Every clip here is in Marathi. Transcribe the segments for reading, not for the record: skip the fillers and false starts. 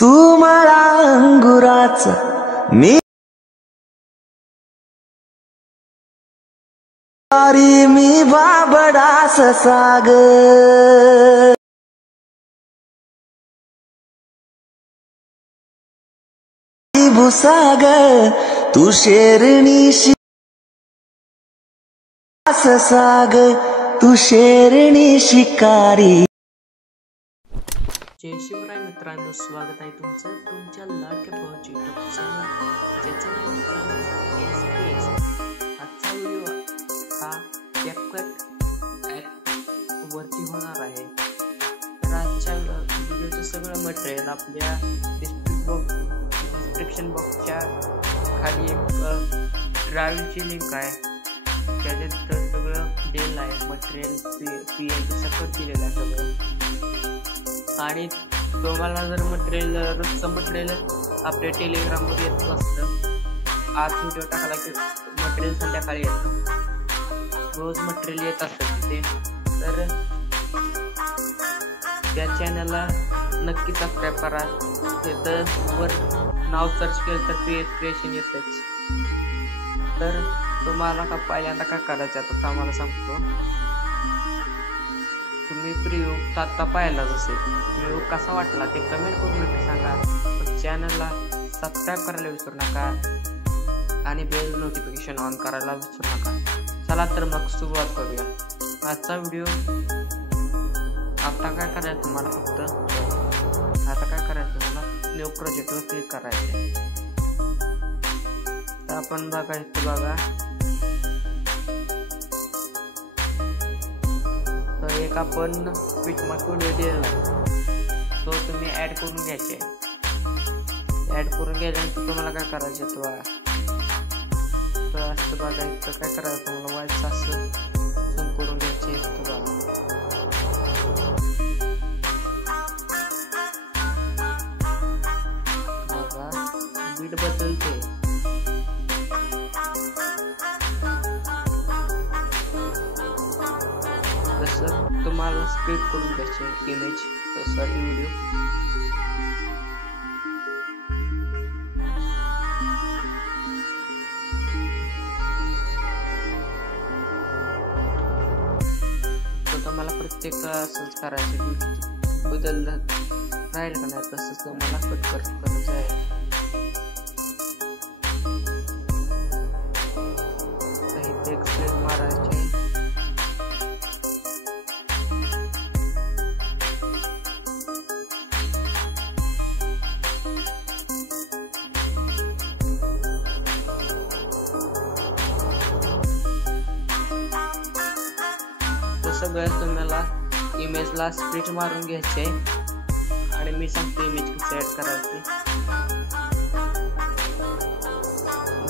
तू मला अंगुराचा मी मी बाबडास साग भुसाग तू शेरणी साग तू शेरणी शिकारी। जय शिवराय मित्रांनो, स्वागत आहे तुमचं तुमच्या लाडक्या भावाच्या यूट्यूब चॅनल ज्याचं नाव मित्रांनो SPS। आजचा व्हिडिओ हा CapCut ॲप वरती होणार आहे। तर आजच्या व्हिडिओचं सगळं मटेरियल आपल्या डिस्क्रिप्शन बॉक्सच्या खाली एक ड्राईव्हची लिंक आहे, त्याच्यात सगळं डिटेल आहे, मटेरियल PNG सगळं दिलेलं आहे सगळं। आणि तुम्हाला जर मटेरियल रोजचं मटेरियल आपल्या टेलिग्रामवर येत असतं, आज व्हिडिओ टाकला की मटेरियल संध्याकाळी येतं, रोज मटेरियल येत असतं तिथे। तर त्या चॅनलला नक्की सबस्क्राईब करा। तिथं वर नाव सर्च केलं तर PS क्रिएशन येतच। तर तुम्हाला का पहिल्यांदा काय करायचं आता आम्हाला सांगतो, तुम्ही प्रयोग आता पाहिलाच असेल, प्रयोग कसा वाटला ते कमेंट करून नक्की सांगा। चॅनलला सबस्क्राईब करायला विसरू नका आणि बेल नोटिफिकेशन ऑन करायला विसरू नका। चला तर मग सुरुवात करूया आजचा व्हिडिओ। आता काय करायचं तुम्हाला, न्यू प्रोजेक्टवर क्लिक करायचं। तर आपण बघायचं बघा, तर एक आपण बिटमार्क व्हिडिओ दिलेला आहे, तो तुम्ही ऍड करून घ्यायचे। ऍड करून गेल्यानंतर तुम्हाला काय करायचं तो असं बघायचं, काय करायचं तुम्हाला व्हायचं असं झूम करून घ्यायचे। तर बघा बीट बदलते, जसं तुम्हाला स्प्लिट करून घ्यायचे इमेज सॉरी व्हिडिओ। तर तुम्हाला प्रत्येक असंच करायचं, बदल राहील का नाही तसंच तुम्हाला कट करायचं आहे। इथे एक स्प्लिट मारायचे, सगळं तुम्हाला इमेजला स्प्लिट मारून घ्यायचे आणि मी सांगतो इमेज कशी ऍड करायची।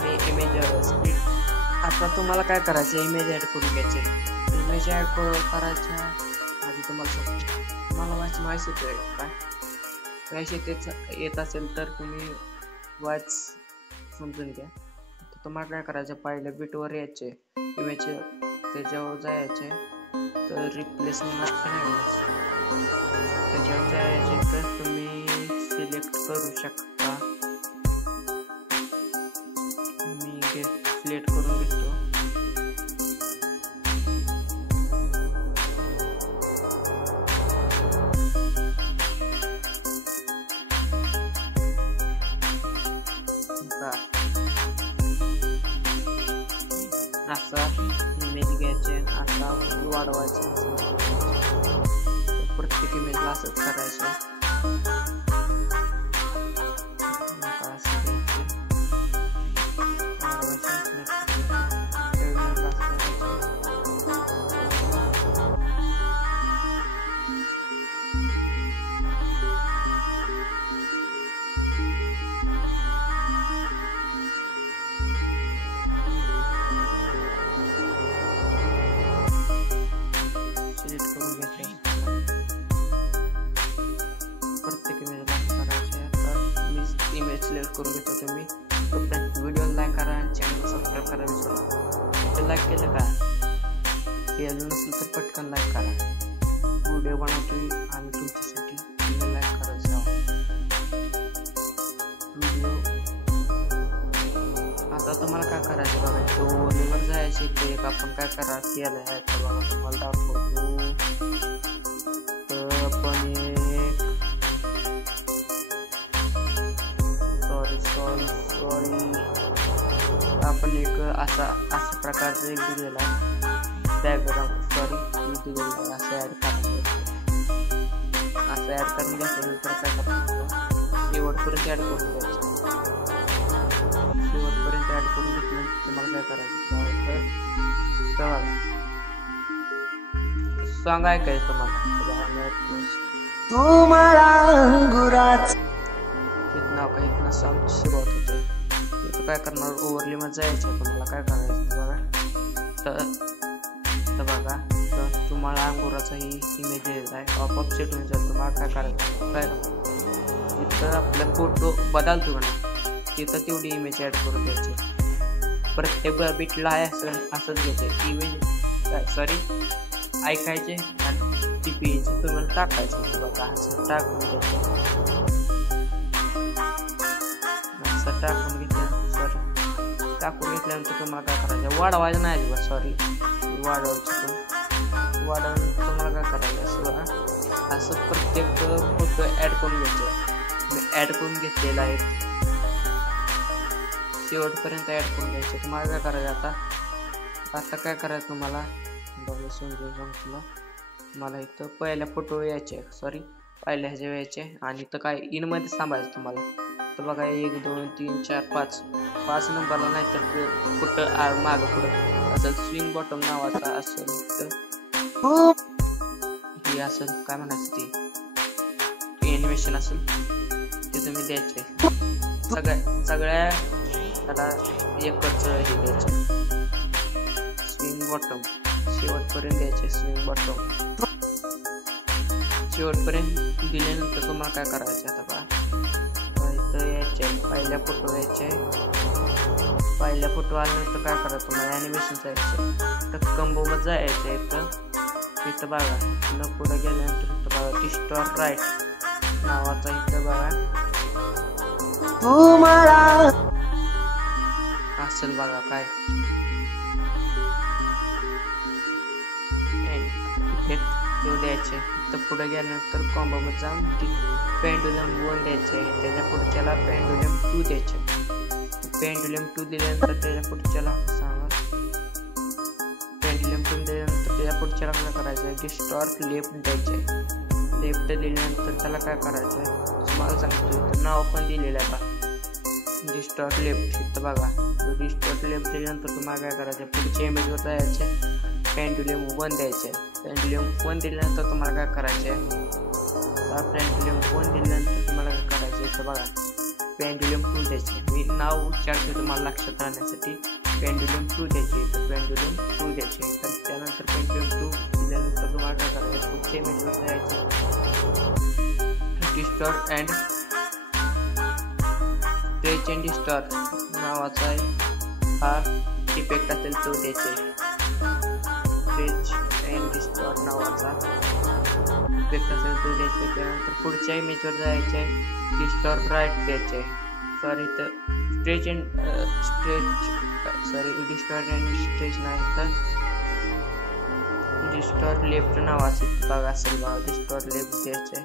मी इमेज स्प्लिट, आता तुम्हाला काय करायचं, इमेज ऍड करून घ्यायचे। इमेज ऍड करायच्या आधी तुम्हाला सांगतो, तुम्हाला वाच येतोय काय येत असेल तर तुम्ही वाच समजून घ्या। तुम्हाला काय करायचं, पहिल्या बीटवर यायचे, इमेज त्याच्यावर जायचे, तर रिप्लेसमेंट ऑप्शन आहे त्याच्यावर जायचे, तर तुम्ही सिलेक्ट करू शकता। मी सिलेक्ट करून घेतो, असा इमेज घ्यायचे, असा वाढवायचं, प्रत्येक इमेजला असंच करायचं। प्रत्येक इमेज सिलेक्ट करून घेतो तुम्ही। व्हिडिओ लाईक करा आणि चॅनल सबस्क्राईब करा विसरू नका। लाईक केलं का, केलं नसेल तर पटकन लाईक करा। व्हिडिओ बनवतोय आम्ही तुमच्यासाठी, लाईक करायचं। एक आपण काय करा केलं आहे तर बघा तुम्हाला दाखवतो. तर आपण एक सॉरी आपण एक असा प्रकारचा एक दिलेला बॅकग्राऊंड दिलेला आहे असं ॲड करून घेतल्यानंतर काय करायचं शेवटपर्यंत ॲड करून द्यायचं. शेवटपर्यंत ॲड करून घेतल्यानंतर तुम्हाला काय करायचं सॉंग ऐकायचं तुम्हाला. तुम्हाला अंगुराच नाव काही इथनं सॉंग सुरुवात होते. इथं काय करणार ओव्हरली मध्ये जायचं. तुम्हाला काय करायचं बघा तर तुम्हाला अंगुराचा ही इमेज दिलेला आहे. ऑपअप सेट होऊन जाईल. तुम्हाला काय करायचं इथं आपला फोटो बदलतो ना तिथं तेवढी इमेज ॲड करून द्यायची. प्रत्येक बिटला आहे असंच घ्यायचे इमेज ऐकायचे आणि ती पेज तुम्हाला टाकायचं. बघा असं टाकून द्यायचं. असं टाकून घेतल्यानंतर तुम्हाला काय करायचं वाढवायचं नाही अजिबात. वाढवून तुम्हाला काय करायचं असं प्रत्येक फोटो ॲड करून घ्यायचं. मी ॲड करून घेतलेला आहे. शेवटपर्यंत ॲड करून द्यायचे. तुम्हाला काय करायचं आता काय करायचं तुम्हाला बघा समजून सांगतो. मला इथं पहिल्या फोटो यायचे पहिल्या ह्याचे यायचे आणि इथं काय इनमध्ये थांबायचं तुम्हाला. तर बघा 1 2 3 4 5 नंबरला नाही तर कुठं मागं पुढं असं स्विंग बॉटम नावाचा असेल तर हे असेल काय म्हणायचं ते एनिमेशन असेल ते तुम्ही द्यायचे. सगळ्या त्याला एकच हे द्यायचं स्विंग बॉटम शेवटपर्यंत द्यायचे. स्विंग बॉटम शेवटपर्यंत दिल्यानंतर तुम्हाला काय करायचं आता बघा इथं यायचे पहिल्या फोटो यायचे. पहिल्या फोटो आल्यानंतर काय करायचं तुम्हाला ॲनिमेशन जायचं तर कंबो मध्ये जायचं. इथं बघा न पुढे गेल्यानंतर इथं बघा डिस्टॉर्ट राईट नावाचा इथं बघा असेल बघा काय द्यायचे. तर पुढे गेल्यानंतर कॉम्बो मध्ये जाऊन पेंडुलम 1 द्यायचे. त्याच्या पुढच्याला पेंडुलम 2 द्यायचे. पेंडुलम 2 दिल्यानंतर त्याच्या पुढच्याला पेंडुलम 2 दिल्यानंतर त्याच्या पुढच्याला काय करायचं डिस्टॉर्ट लेफ्ट द्यायचे. लेफ्ट दिल्यानंतर त्याला काय करायचं तुम्हाला सांगतो. नाव पण दिलेलं आहे बघा डिस्टॉर्ट लेफ्ट. इथं बघा डिस्टॉर्ट लेफ्ट दिल्यानंतर तुम्हाला काय करायचं पुढच्या इमेजवर जायचे. पेंडुलम 1 द्यायचे. पेंडुलम 1 दिल्यानंतर तुम्हाला काय करायचे पेंडुलम 1 दिल्यानंतर तुम्हाला काय करायचं इथं बघा पेंडुलम 2 द्यायचे. मी नाव उच्चारते तुम्हाला लक्षात राहण्यासाठी. पेंडुलम 2 द्यायचे. तर पेंडुलम 2 द्यायचे. तर त्यानंतर पेंडुलम 2 दिल्यानंतर तुम्हाला काय करायचं पुढच्या इमेजवर जायचं distort and stretch and distort नावाचा हा इफेक्ट असेल तो द्यायचे. स्ट्रेच अँड डिस्टॉर्ट नावाचा इफेक्ट असेल तो द्यायचे. त्यानंतर पुढच्या इमेजवर जायचे डिस्टॉर्ट राईट द्यायचे. तर डिस्टॉर्ट अँड स्ट्रेच नाही तर डिस्टॉर्ट लेफ्ट नावाचे बघा असेल बघा डिस्टॉर्ट लेफ्ट द्यायचे.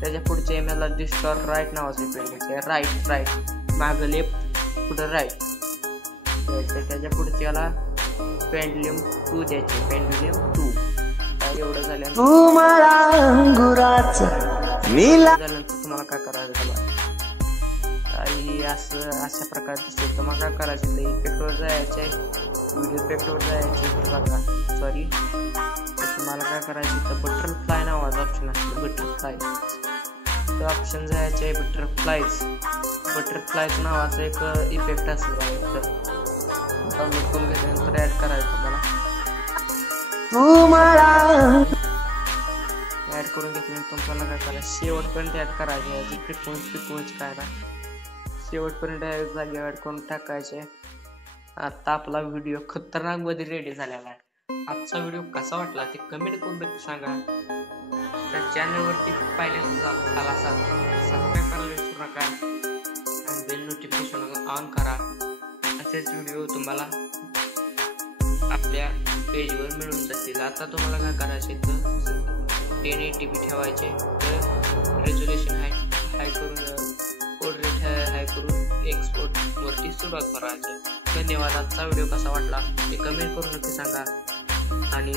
त्याच्या पुढच्या इमेजला डिस्टॉर्ट राईट नावाचे इफेक्ट द्यायचे. राईट मागं लेफ्ट पुढं राईट द्यायचे. त्याच्या पुढच्याला पेंडुलम 2 द्यायचे. पेंडुलम 2 एवढं झाल्यानंतर तुम्हाला काय करायचं काही अशा प्रकारे दिसते. तुम्हाला काय करायचं इफेक्टवर जायचे व्हिडिओ इफेक्टवर जायचे. बघा तुम्हाला काय करायचं तर बटरफ्लाय नावाचा ऑप्शन असतो. बटरफ्लाय तो ऑप्शन जायचे बटरफ्लाय नावाचा एक इफेक्ट असेल डाउनलोड करून घेतल्यानंतर ऍड करायचं ऍड करून घेतल्यानंतर तुम्हाला काय करायचं शेवटपर्यंत ऍड करायचे. याची फ्रिक्वेन्सी काय शेवटपर्यंत जागी ऍड करून टाकायचे. आता आपला व्हिडिओ खतरनाक मध्ये रेडी झालेला आहे. आजचा व्हिडिओ कसा वाटला ते कमेंट करून नक्की सांगा. तर चॅनलवरती पहिल्यांदा आला असाल सबस्क्राईब करायला विसरू नका आणि बेल नोटिफिकेशन ऑन करा. असेच व्हिडिओ तुम्हाला आपल्या पेजवर मिळून जातील. आता तुम्हाला काय करायचे तर 1080p ठेवायचे, तर रेझोल्युशन हाय करून कोड रेट हाय करून एक्सपोर्ट वरती सुरुवात करायची. धन्यवाद. आजचा व्हिडिओ कसा वाटला ते कमेंट करून नक्की सांगा आणि